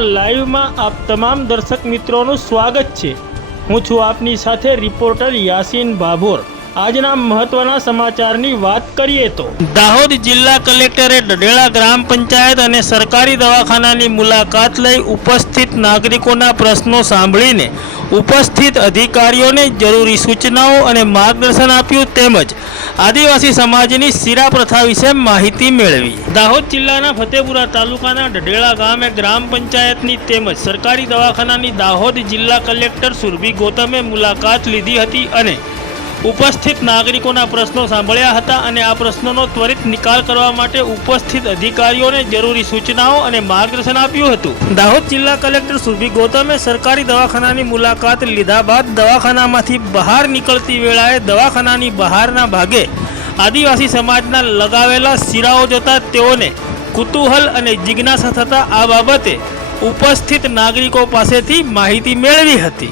Live में आप तमाम दर्शक मित्रों स्वागत है। हूँ छूँ आपनी साथे रिपोर्टर यासीन भाभोर। आजना महत्वना समाचारनी बात करिए तो दाहोद जिला कलेक्टरे डडेला ग्राम पंचायत और सरकारी दवाखानानी मुलाकात लई उपस्थित नागरिकों प्रश्नों सांभळीने उपस्थित अधिकारीओं ने जरूरी सूचनाओं और मार्गदर्शन आप्युं तेमज आदिवासी समाजनी सीरा प्रथा विषे माहिती मेळवी। दाहोद जिल्लाना फतेपुरा तालुकाना डडेला गामे ग्राम पंचायतनी तेमज सरकारी दवाखानानी दाहोद जिला कलेक्टर सुरभि गौतमे मुलाकात लीधी हती अने उपस्थित नागरिकों प्रश्नों सांभळ्या हता अने आ प्रश्नों त्वरित निकाल करवा माटे उपस्थित अधिकारीओं ने जरूरी सूचनाओं और मार्गदर्शन आप्युं हतुं। दाहोद जिला कलेक्टर सुरभि गौतमे सरकारी दवाखानानी मुलाकात लीधा बाद दवाखानामांथी बहार निकळती वेळाए दवाखानानी बहाરના भागे आदिवासी समाजना लगावेला सीराओ जोता तेओने कुतूहल और जिज्ञासा थता आ बाबते उपस्थित नागरिकों पासेथी माहिती मेळवी हती।